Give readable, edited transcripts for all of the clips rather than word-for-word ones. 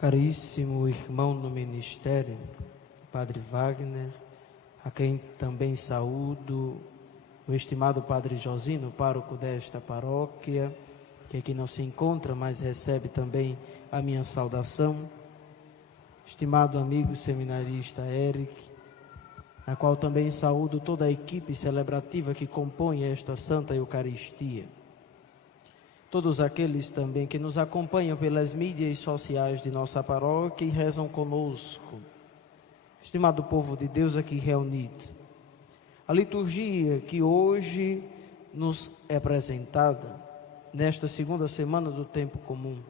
Caríssimo irmão no ministério, Padre Wagner, a quem também saúdo, o estimado Padre Josino, pároco desta paróquia, que aqui não se encontra, mas recebe também a minha saudação. Estimado amigo seminarista Eric, na qual também saúdo toda a equipe celebrativa que compõe esta Santa Eucaristia. Todos aqueles também que nos acompanham pelas mídias sociais de nossa paróquia e rezam conosco. Estimado povo de Deus aqui reunido, a liturgia que hoje nos é apresentada, nesta segunda semana do tempo comum,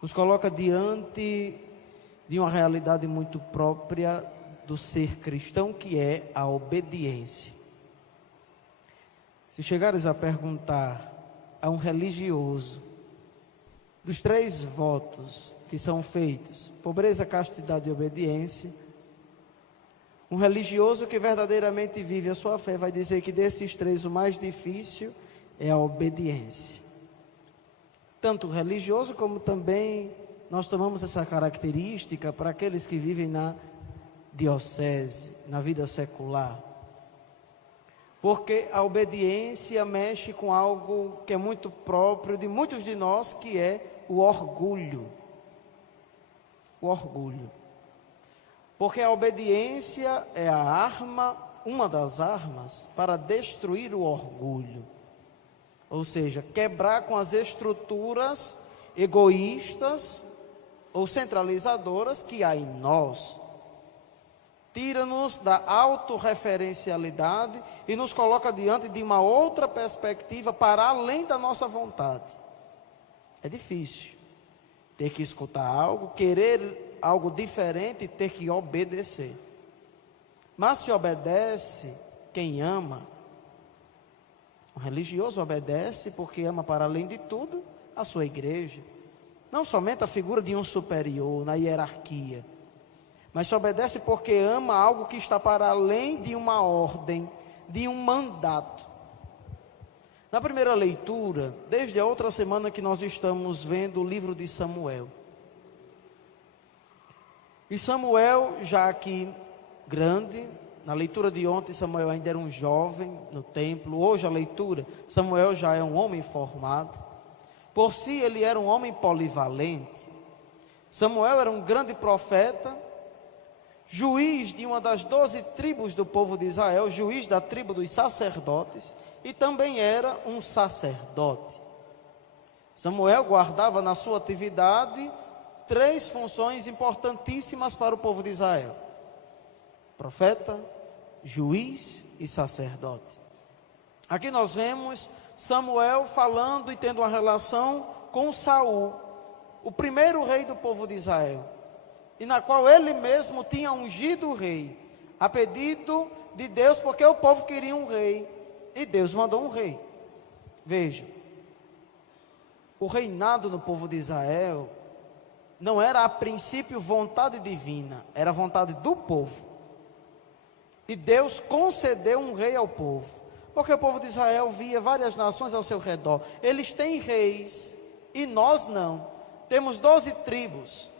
nos coloca diante de uma realidade muito própria do ser cristão, que é a obediência. Se chegares a perguntar a um religioso dos 3 votos que são feitos, pobreza, castidade e obediência, um religioso que verdadeiramente vive a sua fé vai dizer que desses 3 o mais difícil é a obediência. Tanto o religioso como também nós tomamos essa característica para aqueles que vivem na diocese, na vida secular. Porque a obediência mexe com algo que é muito próprio de muitos de nós, que é o orgulho. O orgulho. Porque a obediência é a arma, uma das armas, para destruir o orgulho. Ou seja, quebrar com as estruturas egoístas ou centralizadoras que há em nós. Tira-nos da autorreferencialidade e nos coloca diante de uma outra perspectiva para além da nossa vontade. É difícil ter que escutar algo, querer algo diferente e ter que obedecer. Mas se obedece quem ama, o religioso obedece porque ama para além de tudo a sua igreja. Não somente a figura de um superior na hierarquia, mas se obedece porque ama algo que está para além de uma ordem, de um mandato. Na primeira leitura, desde a outra semana que nós estamos vendo o livro de Samuel. E Samuel, já aqui grande, na leitura de ontem Samuel ainda era um jovem no templo, hoje a leitura, Samuel já é um homem formado. Por si ele era um homem polivalente. Samuel era um grande profeta, juiz de uma das 12 tribos do povo de Israel, juiz da tribo dos sacerdotes, e também era um sacerdote. Samuel guardava na sua atividade 3 funções importantíssimas para o povo de Israel: profeta, juiz e sacerdote. Aqui nós vemos Samuel falando e tendo uma relação com Saul, o primeiro rei do povo de Israel, e na qual ele mesmo tinha ungido o rei, a pedido de Deus, porque o povo queria um rei, e Deus mandou um rei. Veja, o reinado no povo de Israel não era a princípio vontade divina, era vontade do povo, e Deus concedeu um rei ao povo, porque o povo de Israel via várias nações ao seu redor, eles têm reis, e nós não, temos 12 tribos,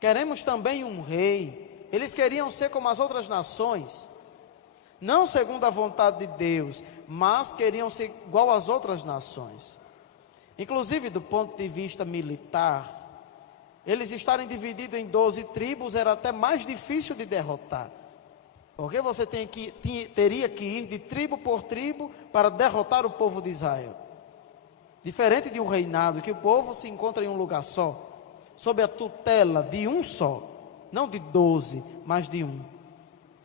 queremos também um rei. Eles queriam ser como as outras nações, não segundo a vontade de Deus, mas queriam ser igual às outras nações. Inclusive do ponto de vista militar, eles estarem divididos em 12 tribos era até mais difícil de derrotar, porque você teria que ir de tribo por tribo para derrotar o povo de Israel. Diferente de um reinado, que o povo se encontra em um lugar só, sob a tutela de um só, não de 12, mas de um.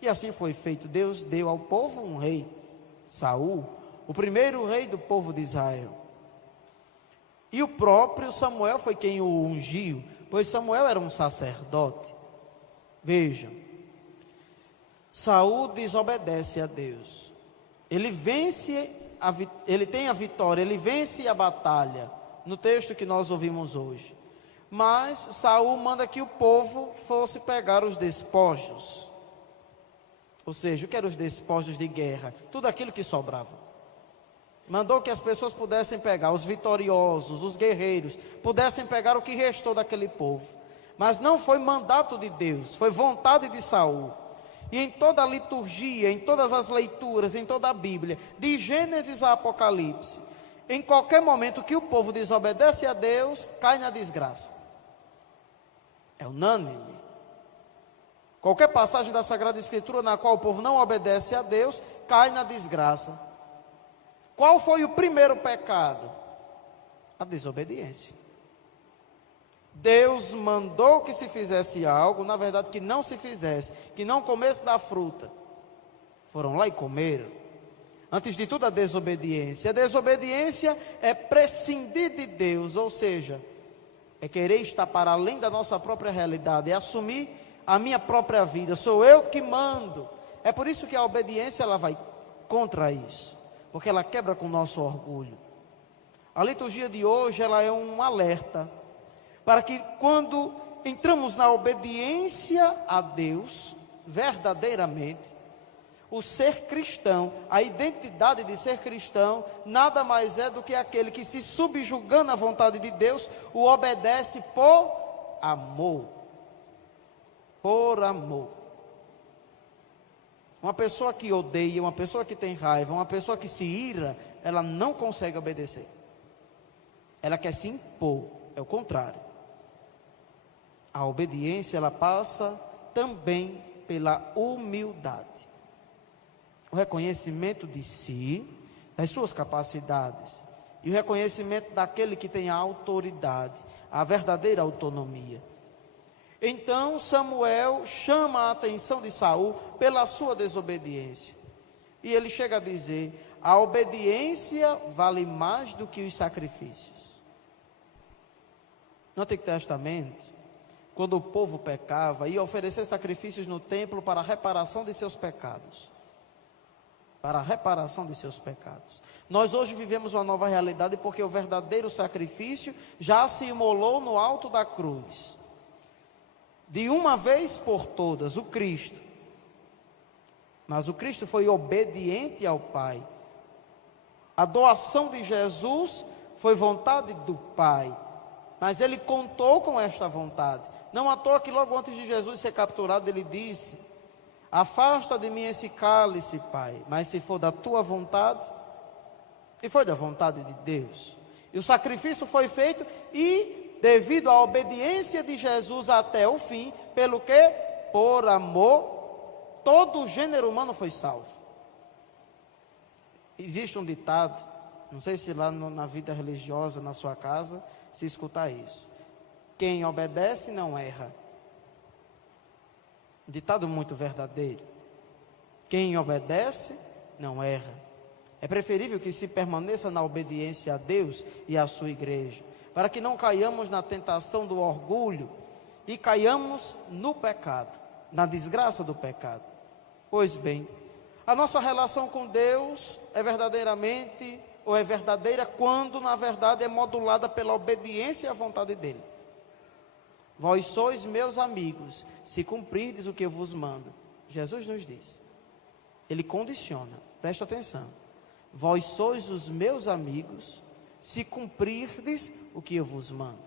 E assim foi feito. Deus deu ao povo um rei, Saul, o primeiro rei do povo de Israel. E o próprio Samuel foi quem o ungiu, pois Samuel era um sacerdote. Vejam, Saul desobedece a Deus. Ele tem a vitória, ele vence a batalha, no texto que nós ouvimos hoje. Mas Saul manda que o povo fosse pegar os despojos. Ou seja, o que eram os despojos de guerra? Tudo aquilo que sobrava. Mandou que as pessoas pudessem pegar, os vitoriosos, os guerreiros, pudessem pegar o que restou daquele povo. Mas não foi mandato de Deus, foi vontade de Saul. E em toda a liturgia, em todas as leituras, em toda a Bíblia, de Gênesis a Apocalipse, em qualquer momento que o povo desobedece a Deus, cai na desgraça. É unânime. Qualquer passagem da Sagrada Escritura na qual o povo não obedece a Deus, cai na desgraça. Qual foi o primeiro pecado? A desobediência. Deus mandou que se fizesse algo, na verdade que não se fizesse, que não comesse da fruta. Foram lá e comeram. Antes de tudo, a desobediência. A desobediência é prescindir de Deus, ou seja, é querer estar para além da nossa própria realidade, é assumir a minha própria vida, sou eu que mando. É por isso que a obediência ela vai contra isso, porque ela quebra com o nosso orgulho. A liturgia de hoje ela é um alerta para que quando entramos na obediência a Deus, verdadeiramente, o ser cristão, a identidade de ser cristão, nada mais é do que aquele que, se subjugando à vontade de Deus, o obedece por amor. Por amor. Uma pessoa que odeia, uma pessoa que tem raiva, uma pessoa que se ira, ela não consegue obedecer. Ela quer se impor, é o contrário. A obediência, ela passa também pela humildade. O reconhecimento de si, das suas capacidades, e o reconhecimento daquele que tem a autoridade, a verdadeira autonomia. Então Samuel chama a atenção de Saul pela sua desobediência. E ele chega a dizer: a obediência vale mais do que os sacrifícios. No Antigo Testamento, quando o povo pecava, ia oferecer sacrifícios no templo para a reparação de seus pecados. Para a reparação de seus pecados. Nós hoje vivemos uma nova realidade porque o verdadeiro sacrifício já se imolou no alto da cruz. De uma vez por todas, o Cristo. Mas o Cristo foi obediente ao Pai. A doação de Jesus foi vontade do Pai. Mas ele contou com esta vontade. Não à toa que logo antes de Jesus ser capturado, ele disse: afasta de mim esse cálice, Pai, mas se for da tua vontade. E foi da vontade de Deus. E o sacrifício foi feito e devido à obediência de Jesus até o fim, pelo que? Por amor, todo o gênero humano foi salvo. Existe um ditado, não sei se lá na vida religiosa, na sua casa, se escuta isso: quem obedece não erra. Ditado muito verdadeiro. Quem obedece não erra. É preferível que se permaneça na obediência a Deus e à sua igreja, para que não caiamos na tentação do orgulho e caiamos no pecado, na desgraça do pecado. Pois bem, a nossa relação com Deus é verdadeiramente, ou é verdadeira quando na verdade é modulada pela obediência à vontade dEle. Vós sois meus amigos, se cumprirdes o que eu vos mando. Jesus nos diz. Ele condiciona, presta atenção. Vós sois os meus amigos, se cumprirdes o que eu vos mando.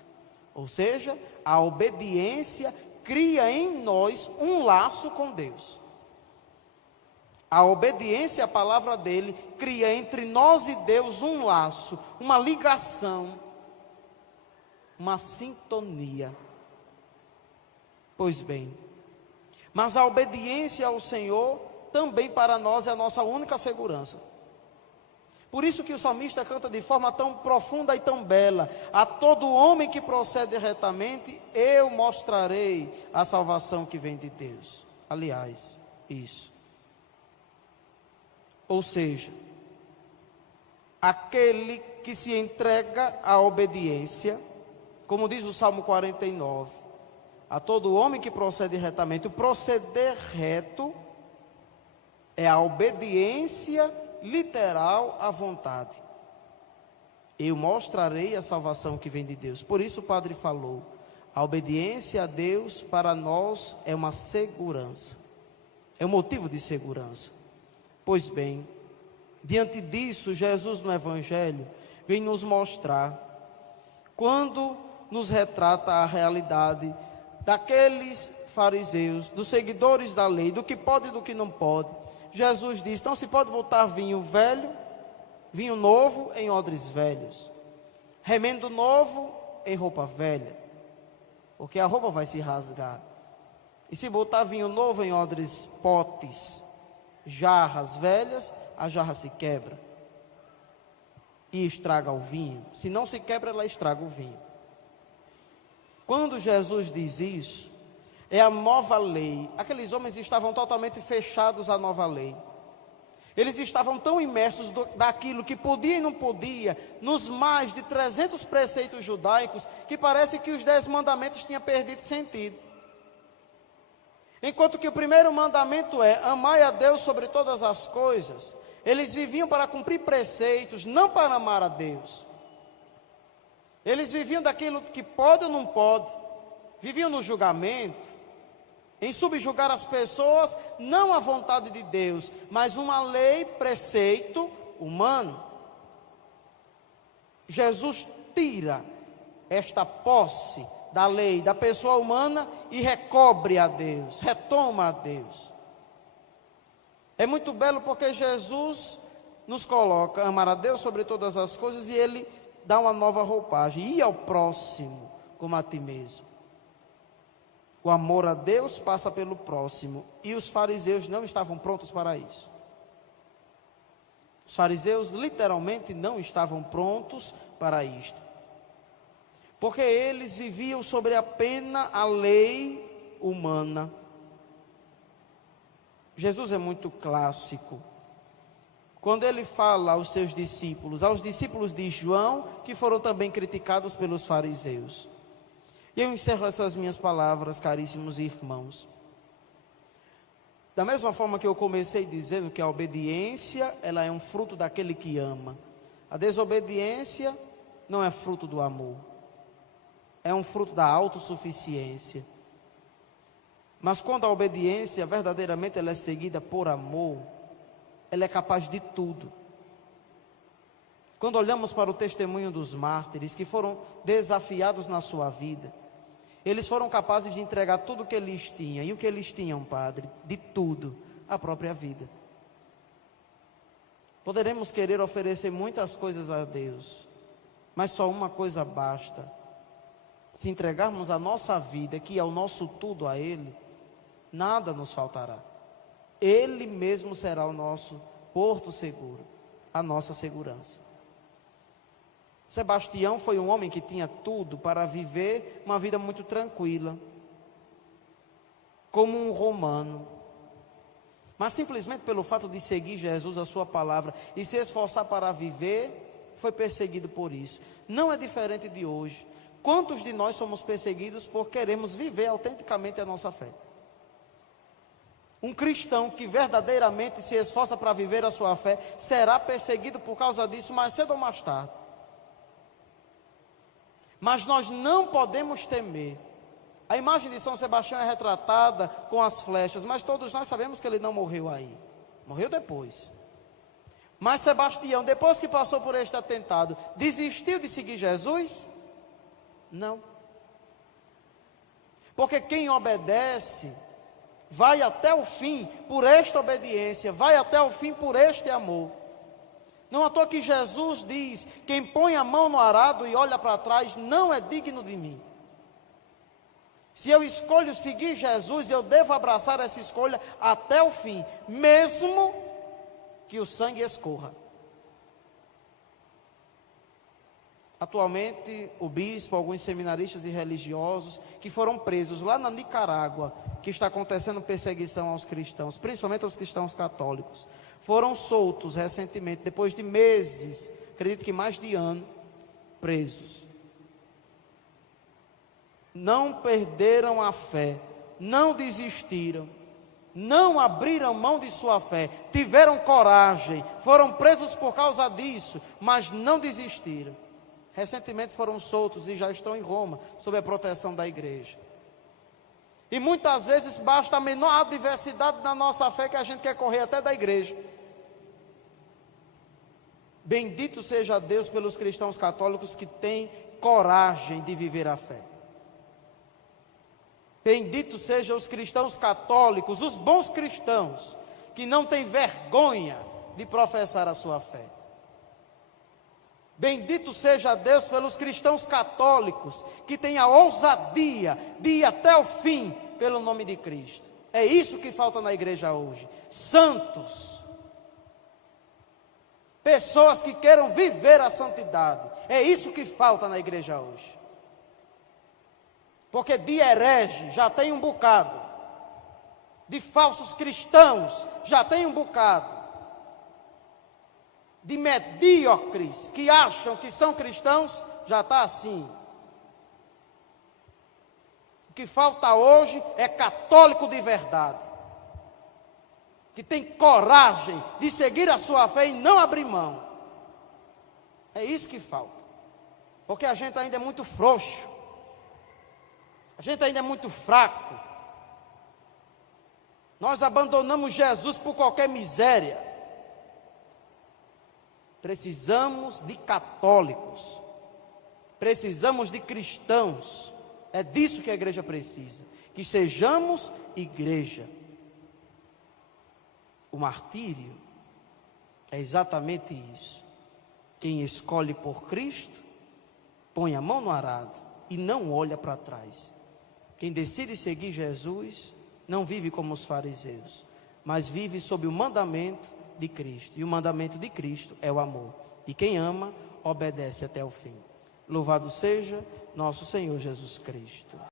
Ou seja, a obediência cria em nós um laço com Deus. A obediência à palavra dele cria entre nós e Deus um laço, uma ligação, uma sintonia. Pois bem, mas a obediência ao Senhor também para nós é a nossa única segurança. Por isso que o salmista canta de forma tão profunda e tão bela: a todo homem que procede retamente, eu mostrarei a salvação que vem de Deus. Aliás, isso. Ou seja, aquele que se entrega à obediência, como diz o Salmo 49, a todo homem que procede retamente. O proceder reto é a obediência literal à vontade. Eu mostrarei a salvação que vem de Deus. Por isso o Padre falou: a obediência a Deus para nós é uma segurança, é um motivo de segurança. Pois bem, Diante disso, Jesus no Evangelho vem nos mostrar, quando nos retrata a realidade daqueles fariseus, dos seguidores da lei, do que pode e do que não pode. Jesus diz: não se pode botar vinho velho, vinho novo em odres velhos, remendo novo em roupa velha, porque a roupa vai se rasgar. E se botar vinho novo em odres, potes, jarras velhas, a jarra se quebra e estraga o vinho. Se não se quebra, ela estraga o vinho. Quando Jesus diz isso, é a nova lei. Aqueles homens estavam totalmente fechados à nova lei. Eles estavam tão imersos daquilo que podia e não podia, nos mais de 300 preceitos judaicos, que parece que os 10 mandamentos tinham perdido sentido. Enquanto que o primeiro mandamento é: amai a Deus sobre todas as coisas, eles viviam para cumprir preceitos, não para amar a Deus. Eles viviam daquilo que pode ou não pode, viviam no julgamento, em subjugar as pessoas, não à vontade de Deus, mas uma lei, preceito humano. Jesus tira esta posse da lei, da pessoa humana, e recobre a Deus, retoma a Deus. É muito belo porque Jesus nos coloca amar a Deus sobre todas as coisas, e Ele dá uma nova roupagem: e ao próximo como a ti mesmo. O amor a Deus passa pelo próximo, e os fariseus não estavam prontos para isso. Os fariseus literalmente não estavam prontos para isto, porque eles viviam sobre apenas a lei humana. Jesus é muito clássico quando ele fala aos seus discípulos, aos discípulos de João, que foram também criticados pelos fariseus. E eu encerro essas minhas palavras, caríssimos irmãos, da mesma forma que eu comecei dizendo que a obediência, ela é um fruto daquele que ama. A desobediência não é fruto do amor, é um fruto da autossuficiência. Mas quando a obediência verdadeiramente ela é seguida por amor, ela é capaz de tudo. Quando olhamos para o testemunho dos mártires que foram desafiados na sua vida, eles foram capazes de entregar tudo o que eles tinham. E o que eles tinham, Padre? De tudo, a própria vida. Poderemos querer oferecer muitas coisas a Deus, mas só uma coisa basta: se entregarmos a nossa vida, que é o nosso tudo, a Ele, nada nos faltará. Ele mesmo será o nosso porto seguro, a nossa segurança. Sebastião foi um homem que tinha tudo para viver uma vida muito tranquila, como um romano, mas simplesmente pelo fato de seguir Jesus, a sua palavra, e se esforçar para viver, foi perseguido por isso. Não é diferente de hoje. Quantos de nós somos perseguidos por queremos viver autenticamente a nossa fé? Um cristão que verdadeiramente se esforça para viver a sua fé, será perseguido por causa disso, mais cedo ou mais tarde. Mas nós não podemos temer. A imagem de São Sebastião é retratada com as flechas, mas todos nós sabemos que ele não morreu aí. Morreu depois. Mas Sebastião, depois que passou por este atentado, desistiu de seguir Jesus? Não. Porque quem obedece, vai até o fim por esta obediência, vai até o fim por este amor. Não à toa que Jesus diz: quem põe a mão no arado e olha para trás, não é digno de mim. Se eu escolho seguir Jesus, eu devo abraçar essa escolha até o fim, mesmo que o sangue escorra. Atualmente, o bispo, alguns seminaristas e religiosos que foram presos lá na Nicarágua, que está acontecendo perseguição aos cristãos, principalmente aos cristãos católicos, foram soltos recentemente, depois de meses, acredito que mais de ano, presos. Não perderam a fé, não desistiram, não abriram mão de sua fé, tiveram coragem, foram presos por causa disso, mas não desistiram. Recentemente foram soltos e já estão em Roma, sob a proteção da igreja. E muitas vezes basta a menor adversidade na nossa fé que a gente quer correr até da igreja. Bendito seja Deus pelos cristãos católicos que têm coragem de viver a fé. Bendito sejam os cristãos católicos, os bons cristãos, que não têm vergonha de professar a sua fé. Bendito seja Deus pelos cristãos católicos, que têm a ousadia de ir até o fim pelo nome de Cristo. É isso que falta na igreja hoje. Santos. Pessoas que queiram viver a santidade. É isso que falta na igreja hoje. Porque de herege já tem um bocado. De falsos cristãos já tem um bocado. De medíocres que acham que são cristãos, já está assim. O que falta hoje é católico de verdade, que tem coragem de seguir a sua fé e não abrir mão. É isso que falta, porque a gente ainda é muito frouxo, a gente ainda é muito fraco. Nós abandonamos Jesus por qualquer miséria. Precisamos de católicos, precisamos de cristãos. É disso que a igreja precisa, que sejamos igreja. O martírio é exatamente isso. Quem escolhe por Cristo, põe a mão no arado e não olha para trás. Quem decide seguir Jesus, não vive como os fariseus, mas vive sob o mandamento de Cristo. E o mandamento de Cristo é o amor. E quem ama, obedece até o fim. Louvado seja nosso Senhor Jesus Cristo.